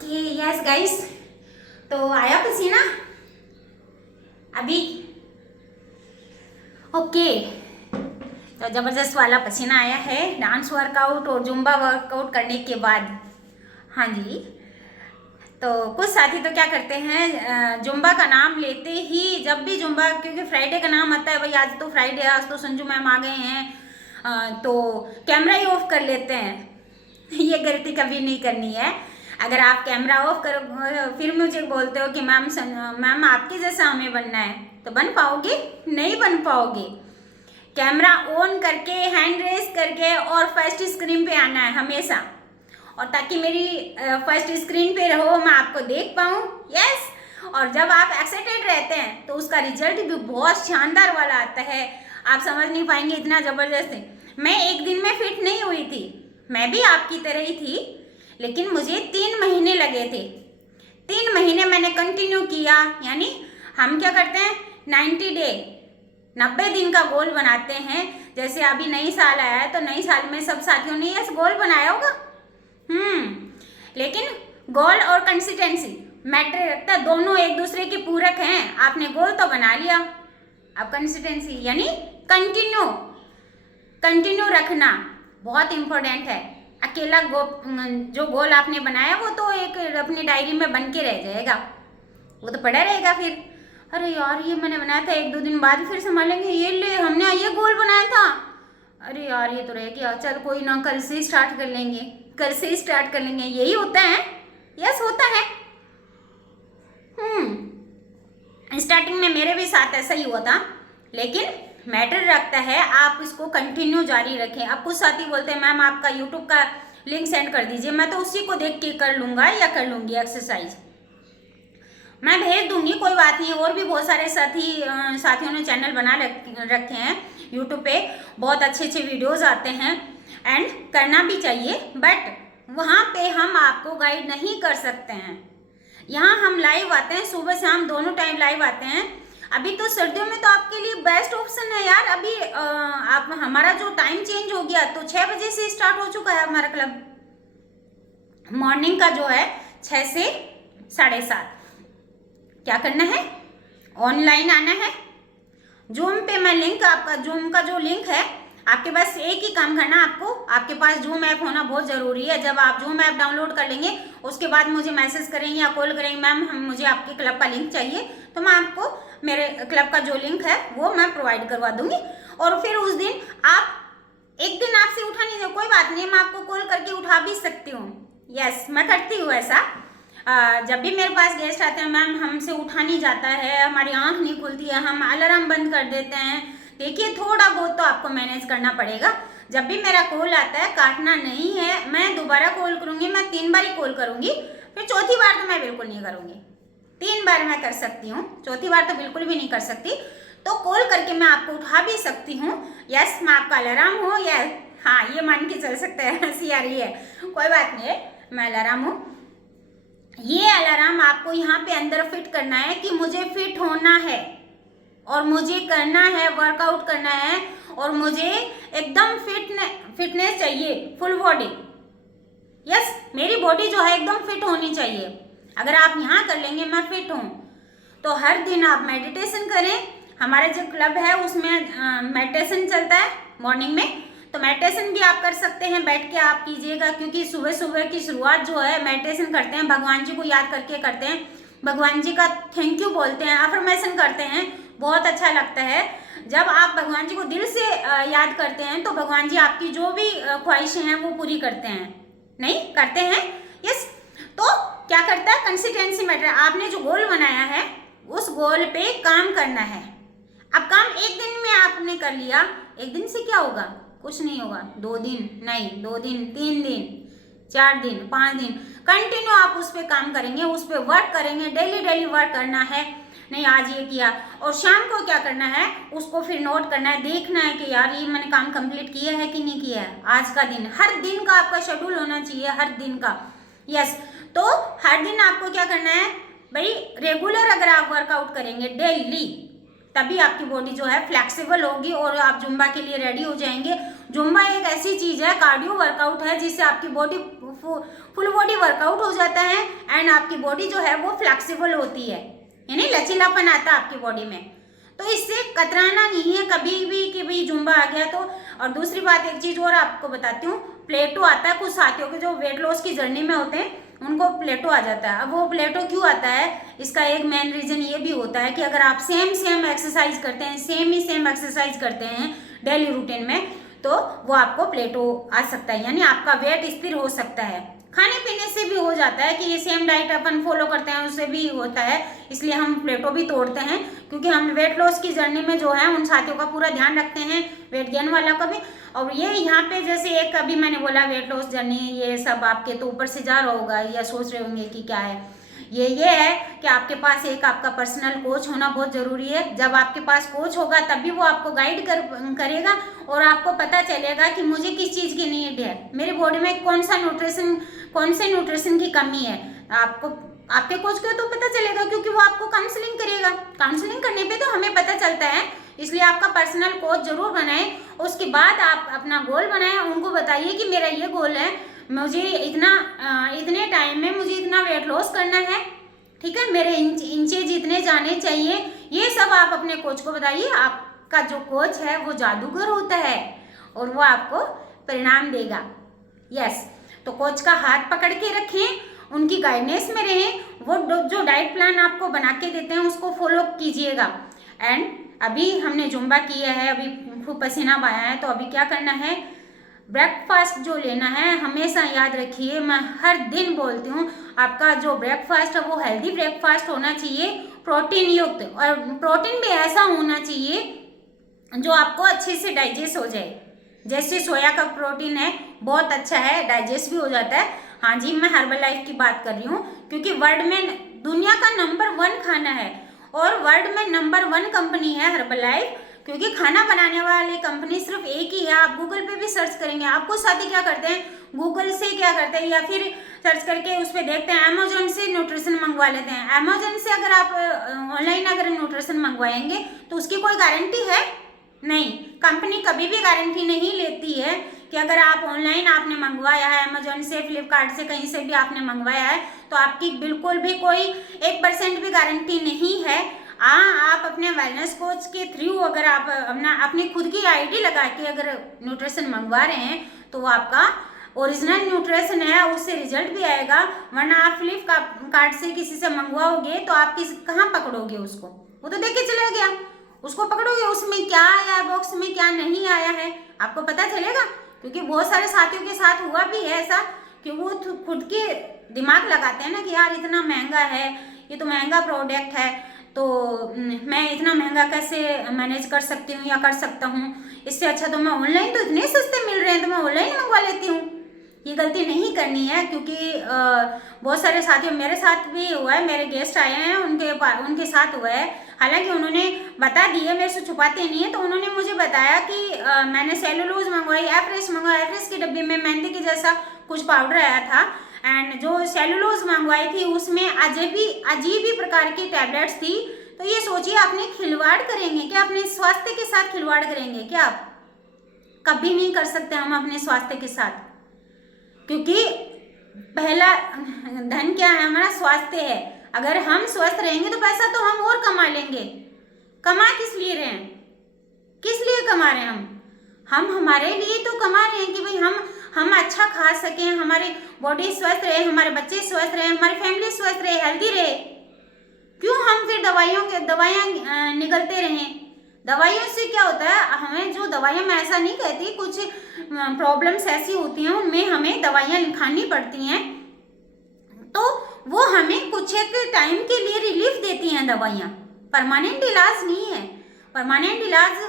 Okay yes guys, तो आया पसीना अभी। ओके, तो ज़बरदस्त वाला पसीना आया है डांस वर्कआउट और जुम्बा वर्कआउट करने के बाद। हाँ जी, तो कुछ साथी तो क्या करते हैं, जुम्बा का नाम लेते ही, जब भी जुम्बा, क्योंकि फ्राइडे का नाम आता है, भाई आज तो फ्राइडे है, आज तो संजू मैम आ गए हैं, तो कैमरा ही ऑफ कर लेते हैं। ये गलती कभी नहीं करनी है। अगर आप कैमरा ऑफ करो फिर मुझे बोलते हो कि मैम आपके जैसा हमें बनना है, तो बन पाओगे? नहीं बन पाओगे। कैमरा ऑन करके, हैंड रेस करके और फर्स्ट स्क्रीन पे आना है हमेशा, और ताकि मेरी फर्स्ट स्क्रीन पे रहो, मैं आपको देख पाऊँ। यस, और जब आप एक्साइटेड रहते हैं तो उसका रिजल्ट भी बहुत शानदार वाला आता है। आप समझ नहीं पाएंगे, इतना ज़बरदस्त है। मैं एक दिन में फिट नहीं हुई थी, मैं भी आपकी तरह ही थी, लेकिन मुझे 3 महीने लगे थे। 3 महीने मैंने कंटिन्यू किया। यानी हम क्या करते हैं, 90 डे, 90 दिन का गोल बनाते हैं। जैसे अभी नई साल आया है, तो नई साल में सब साथियों ने यस गोल बनाया होगा। लेकिन गोल और कंसिस्टेंसी मैटर रखता है, दोनों एक दूसरे के पूरक हैं। आपने गोल तो बना लिया, अब कंसिस्टेंसी यानी कंटिन्यू रखना बहुत इम्पोर्टेंट है। अकेला जो गोल आपने बनाया वो तो एक अपनी डायरी में बन के रह जाएगा, वो तो पड़ा रहेगा। फिर अरे यार ये मैंने बनाया था, 1-2 दिन बाद फिर संभालेंगे, ये ले हमने ये गोल बनाया था, अरे यार ये तो रह गया, चल कोई ना, कल से स्टार्ट कर लेंगे, कल से स्टार्ट कर लेंगे। यही होता है। यस होता है। स्टार्टिंग में मेरे भी साथ ऐसा ही हुआ था, लेकिन मैटर रखता है आप इसको कंटिन्यू जारी रखें। अब कुछ साथी बोलते हैं मैम आपका यूट्यूब का लिंक सेंड कर दीजिए, मैं तो उसी को देख के कर लूँगा या कर लूँगी एक्सरसाइज। मैं भेज दूँगी, कोई बात नहीं। और भी बहुत सारे साथियों ने चैनल बना रखे हैं यूट्यूब पे, बहुत अच्छे अच्छे वीडियोज़ आते हैं, एंड करना भी चाहिए, बट वहाँ पे हम आपको गाइड नहीं कर सकते हैं। यहाँ हम लाइव आते हैं, सुबह शाम दोनों टाइम लाइव आते हैं। अभी तो सर्दियों में तो आपके लिए बेस्ट ऑप्शन है यार। अभी आप हमारा जो टाइम चेंज हो गया, तो 6 बजे से स्टार्ट हो चुका है हमारा क्लब। मॉर्निंग का जो है 6 से 7:30। क्या करना है, ऑनलाइन आना है। जूम पे मैं लिंक, आपका जूम का जो लिंक है, आपके पास एक ही काम करना, आपके पास जूम ऐप होना बहुत ज़रूरी है। जब आप जूम ऐप डाउनलोड कर लेंगे, उसके बाद मुझे मैसेज करेंगे या कॉल करेंगे, मैम मुझे आपके क्लब का लिंक चाहिए, तो मैं आपको मेरे क्लब का जो लिंक है वो मैं प्रोवाइड करवा दूंगी। और फिर उस दिन आप, एक दिन आपसे उठा नहीं, कोई बात नहीं, मैं आपको कॉल करके उठा भी सकती हूँ। यस, मैं करती हूँ ऐसा। जब भी मेरे पास गेस्ट आते हैं, मैम हमसे उठा नहीं जाता है, हमारी आंख नहीं खुलती है, हम अलार्म बंद कर देते हैं। देखिए थोड़ा बहुत तो आपको मैनेज करना पड़ेगा। जब भी मेरा कॉल आता है, काटना नहीं है, मैं दोबारा कॉल करूँगी, मैं 3 बार ही कॉल करूँगी, फिर चौथी बार तो मैं बिल्कुल नहीं करूँगी। 3 बार मैं कर सकती हूँ, चौथी बार तो बिल्कुल भी नहीं कर सकती। तो कॉल करके मैं आपको उठा भी सकती हूँ। यस, मैं आपका अलार्म हूँ। यस, हाँ ये मान के चल सकते हैं, हंसी आ रही है, कोई बात नहीं है, मैं अलार्म हूँ। ये अलार्म आपको यहाँ पे अंदर फिट करना है कि मुझे फिट होना है और मुझे करना है, वर्कआउट करना है, और मुझे एकदम फिटनेस चाहिए, फुल बॉडी। यस, मेरी बॉडी जो है एकदम फिट होनी चाहिए। अगर आप यहाँ कर लेंगे मैं फिट हूँ, तो हर दिन आप मेडिटेशन करें। हमारे जो क्लब है उसमें मेडिटेशन चलता है मॉर्निंग में, तो मेडिटेशन भी आप कर सकते हैं, बैठ के आप कीजिएगा, क्योंकि सुबह सुबह की शुरुआत जो है मेडिटेशन करते हैं, भगवान जी को याद करके करते हैं, भगवान जी का थैंक यू बोलते हैं, अफर्मेशन करते हैं, बहुत अच्छा लगता है। जब आप भगवान जी को दिल से याद करते हैं, तो भगवान जी आपकी जो भी ख्वाहिशें हैं वो पूरी करते हैं, नहीं करते हैं। यस, तो क्या करता है, कंसिस्टेंसी मैटर। आपने जो गोल बनाया है उस गोल पे काम करना है। अब काम एक दिन में आपने कर लिया, एक दिन से क्या होगा, कुछ नहीं होगा। 2 दिन नहीं, 2 दिन, 3 दिन, 4 दिन, 5 दिन कंटिन्यू आप उस पर काम करेंगे, उस पर वर्क करेंगे, डेली वर्क करना है। नहीं आज ये किया, और शाम को क्या करना है, उसको फिर नोट करना है, देखना है कि यार ये मैंने काम कंप्लीट किया है कि नहीं किया है। आज का दिन, हर दिन का आपका शेड्यूल होना चाहिए, हर दिन का। यस, तो हर दिन आपको क्या करना है भाई, रेगुलर अगर आप वर्कआउट करेंगे डेली, तभी आपकी बॉडी जो है फ्लेक्सिबल होगी और आप जुम्बा के लिए रेडी हो जाएंगे। जुम्बा एक ऐसी चीज़ है, कार्डियो वर्कआउट है, जिससे आपकी बॉडी फुल बॉडी वर्कआउट हो जाता है एंड आपकी बॉडी जो है वो फ्लेक्सिबल होती है, यानी लचीलापन आता है आपकी बॉडी में। तो इससे कतराना नहीं है कभी भी कि भाई जुम्बा आ गया तो। और दूसरी बात एक चीज़ और आपको बताती हूँ, प्लेटो आता है कुछ साथियों के जो वेट लॉस की जर्नी में होते हैं उनको प्लेटो आ जाता है। अब वो प्लेटो क्यों आता है, इसका एक मेन रीज़न ये भी होता है कि अगर आप सेम एक्सरसाइज करते हैं, सेम एक्सरसाइज करते हैं डेली रूटीन में, तो वो आपको प्लेटो आ सकता है, यानी आपका वेट स्थिर हो सकता है। खाने पीने से भी हो जाता है कि ये सेम डाइट अपन फॉलो करते हैं, उससे भी होता है, इसलिए हम प्लेटो भी तोड़ते हैं, क्योंकि हम वेट लॉस की जर्नी में जो है उन साथियों का पूरा ध्यान रखते हैं, वेट गेन वाला का भी। और ये यहाँ पे जैसे एक अभी मैंने बोला वेट लॉस जर्नी, ये सब आपके तो ऊपर से जा रहा होगा या सोच रहे होंगे कि क्या है ये है कि आपके पास एक आपका पर्सनल कोच होना बहुत ज़रूरी है। जब आपके पास कोच होगा तभी वो आपको गाइड करेगा और आपको पता चलेगा कि मुझे किस चीज़ की नीड है, मेरी बॉडी में कौन से न्यूट्रिशन की कमी है। आपको आपके कोच को तो पता चलेगा, क्योंकि वो आपको काउंसलिंग करेगा। काउंसलिंग करने पे तो हमें पता चलता है, इसलिए आपका पर्सनल कोच जरूर बनाएं। उसके बाद आप अपना गोल बनाएं, उनको बताइए कि मेरा ये गोल है, मुझे इतने टाइम में मुझे इतना वेट लॉस करना है, ठीक है, मेरे इंचेज इतने जाने चाहिए, ये सब आप अपने कोच को बताइए। आपका जो कोच है वो जादूगर होता है और वो आपको परिणाम देगा। यस, तो कोच का हाथ पकड़ के रखें, उनकी गाइडेंस में रहें, वो जो डाइट प्लान आपको बना के देते हैं उसको फॉलो कीजिएगा। एंड अभी हमने जुम्बा किया है, अभी खूब पसीना आया है, तो अभी क्या करना है, ब्रेकफास्ट जो लेना है, हमेशा याद रखिए, मैं हर दिन बोलती हूँ, आपका जो ब्रेकफास्ट है वो हेल्दी ब्रेकफास्ट होना चाहिए, प्रोटीन युक्त, और प्रोटीन भी ऐसा होना चाहिए जो आपको अच्छे से डाइजेस्ट हो जाए। जैसे सोया का प्रोटीन है, बहुत अच्छा है, डाइजेस्ट भी हो जाता है। हाँ जी, मैं हर्बल लाइफ की बात कर रही हूँ, क्योंकि वर्ल्ड में दुनिया का नंबर 1 खाना है और वर्ल्ड में नंबर 1 कंपनी है हर्बल लाइफ, क्योंकि खाना बनाने वाली कंपनी सिर्फ एक ही है। आप गूगल पे भी सर्च करेंगे, आपको साथी क्या करते हैं, गूगल से क्या करते हैं या फिर सर्च करके उस पर देखते हैं, अमेजोन से न्यूट्रिशन मंगवा लेते हैं। अमेजोन से अगर आप ऑनलाइन अगर न्यूट्रिशन मंगवाएंगे तो उसकी कोई गारंटी है नहीं, कंपनी कभी भी गारंटी नहीं लेती है कि अगर आप ऑनलाइन आपने मंगवाया है, अमेजोन से, फ्लिपकार्ट से, कहीं से भी आपने मंगवाया है, तो आपकी बिल्कुल भी कोई 1% भी गारंटी नहीं है। आप अपने वेलनेस कोच के थ्रू अगर आप अपनी खुद की आईडी लगा के अगर न्यूट्रिशन मंगवा रहे हैं तो वो आपका ओरिजिनल न्यूट्रिशन है, उससे रिजल्ट भी आएगा। वरना आप फ्लिपकार्ट से किसी से मंगवाओगे तो आप कहाँ पकड़ोगे उसको, वो तो देख के चला गया, उसको पकड़ोगे उसमें क्या आया है, बॉक्स में क्या नहीं आया है, आपको पता चलेगा। क्योंकि बहुत सारे साथियों के साथ हुआ भी है ऐसा कि वो खुद के दिमाग लगाते हैं ना कि यार इतना महंगा है, ये तो महंगा प्रोडक्ट है, तो मैं इतना महंगा कैसे मैनेज कर सकती हूँ या कर सकता हूँ, इससे अच्छा तो मैं ऑनलाइन, तो इतने सस्ते मिल रहे हैं तो मैं ऑनलाइन मंगवा लेती हूँ। ये गलती नहीं करनी है, क्योंकि बहुत सारे साथियों, मेरे साथ भी हुआ है, मेरे गेस्ट आए हैं उनके साथ हुआ है। हालांकि उन्होंने बता दिया, मेरे से छुपाते नहीं है, तो उन्होंने मुझे बताया कि मैंने सेलुलोज मंगवाई, एफ्रेश मंगवाई, एफ्रेश के डब्बे में मेहंदी के जैसा कुछ पाउडर आया था, एंड जो सेलुलोज मंगवाई थी उसमें अजीब ही प्रकार की टैबलेट्स थी। तो ये सोचिए, अपने खिलवाड़ करेंगे क्या, अपने स्वास्थ्य के साथ खिलवाड़ करेंगे क्या आप? कभी नहीं कर सकते हम अपने स्वास्थ्य के साथ, क्योंकि पहला धन क्या है, हमारा स्वास्थ्य है। अगर हम स्वस्थ रहेंगे तो पैसा तो हम और कमा लेंगे। कमा किस लिए रहे हैं, किस लिए कमा रहे हैं हम हमारे लिए तो कमा रहे हैं कि भाई हम अच्छा खा सकें, हमारी बॉडी स्वस्थ रहे, हमारे बच्चे स्वस्थ रहे, हमारी फैमिली स्वस्थ रहे, हेल्दी रहे। क्यों हम फिर दवाइयाँ निगलते रहें? दवाइयों से क्या होता है, हमें जो दवाइयाँ, मैं ऐसा नहीं कहती, कुछ प्रॉब्लम्स ऐसी होती हैं उनमें हमें दवाइयाँ खानी पड़ती हैं, तो वो हमें कुछ एक टाइम के लिए रिलीफ देती हैं दवाइयाँ, परमानेंट इलाज नहीं है। परमानेंट इलाज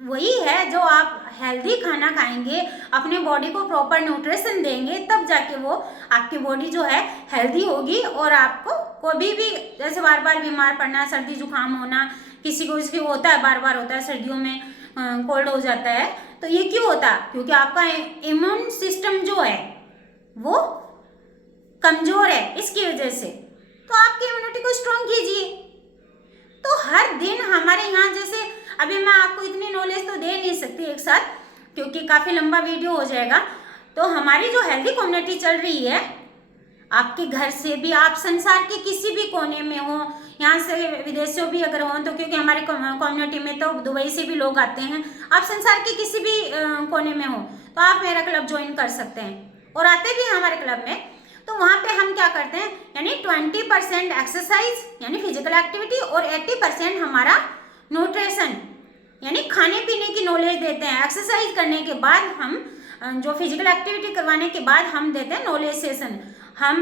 वही है जो आप हेल्दी खाना खाएंगे, अपने बॉडी को प्रॉपर न्यूट्रिशन देंगे, तब जाके वो आपकी बॉडी जो है हेल्दी होगी। और आपको कभी भी जैसे बार बार बीमार पड़ना, सर्दी जुकाम होना, किसी को इसके होता है, बार बार होता है, सर्दियों में कोल्ड हो जाता है, तो ये क्यों होता है? क्योंकि आपका इम्यून सिस्टम जो है वो कमजोर है, इसकी वजह से। तो आपकी इम्यूनिटी को स्ट्रॉन्ग कीजिए। तो हर दिन हमारे यहाँ, जैसे अभी मैं आपको इतनी नॉलेज तो दे नहीं सकती एक साथ, क्योंकि काफ़ी लंबा वीडियो हो जाएगा। तो हमारी जो हेल्दी कम्युनिटी चल रही है, आपके घर से भी, आप संसार के किसी भी कोने में हो, यहाँ से विदेशों भी अगर हो तो, क्योंकि हमारे कम्युनिटी में तो दुबई से भी लोग आते हैं, आप संसार के किसी भी कोने में हो तो आप मेरा क्लब ज्वाइन कर सकते हैं और आते भी हैं हमारे क्लब में। तो वहाँ पे हम क्या करते हैं, यानी 20% एक्सरसाइज यानी फिजिकल एक्टिविटी और 80% हमारा न्यूट्रिशन यानी खाने पीने की नॉलेज देते हैं। एक्सरसाइज करने के बाद हम जो फिजिकल एक्टिविटी करवाने के बाद हम देते हैं नॉलेज सेशन।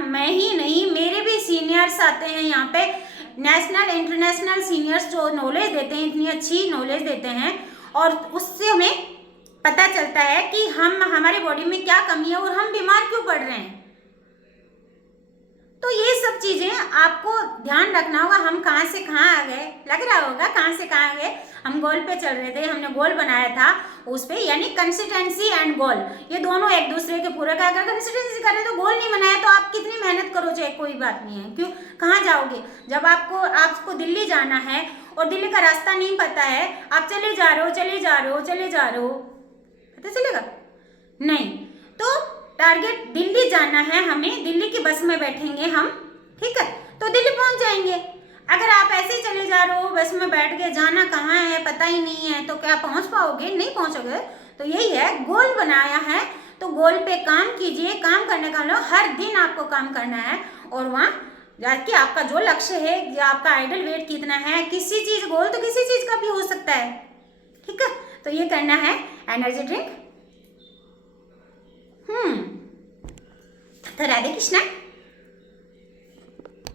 मैं ही नहीं, मेरे भी सीनियर्स आते हैं यहाँ पे, नेशनल इंटरनेशनल सीनियर्स जो नॉलेज देते हैं, इतनी अच्छी नॉलेज देते हैं और उससे हमें पता चलता है कि हमारे बॉडी में क्या कमी है और हम बीमार क्यों पड़ रहे हैं। तो ये सब चीज़ें आपको ध्यान रखना होगा। हम कहाँ से कहाँ आ गए, लग रहा होगा कहाँ से कहाँ आ गए। हम गोल पे चल रहे थे, हमने गोल बनाया था उस पे, यानी कंसिस्टेंसी एंड गोल ये दोनों एक दूसरे के पूरक है। अगर कंसिस्टेंसी करें तो गोल नहीं बनाया तो आप कितनी मेहनत करो चाहे कोई बात नहीं है, क्यों, कहाँ जाओगे। जब आपको दिल्ली जाना है और दिल्ली का रास्ता नहीं पता है, आप चले जा रहे हो, पता चलेगा नहीं। तो टारगेट दिल्ली जाना है हमें, दिल्ली की बस में बैठेंगे हम, ठीक है, तो दिल्ली पहुंच जाएंगे। अगर आप ऐसे ही चले जा रहे हो, बस में बैठ के जाना कहाँ है पता ही नहीं है, तो क्या पहुंच पाओगे, नहीं पहुंचोगे। तो यही है, गोल बनाया है तो गोल पे काम कीजिए। काम करने का मतलब हर दिन आपको काम करना है और वहाँ जाके आपका जो लक्ष्य है या आपका आइडल वेट कितना है, किसी चीज़ गोल तो किसी चीज़ का भी हो सकता है, ठीक है। तो ये करना है एनर्जी ड्रिंक। तो राधे कृष्णा।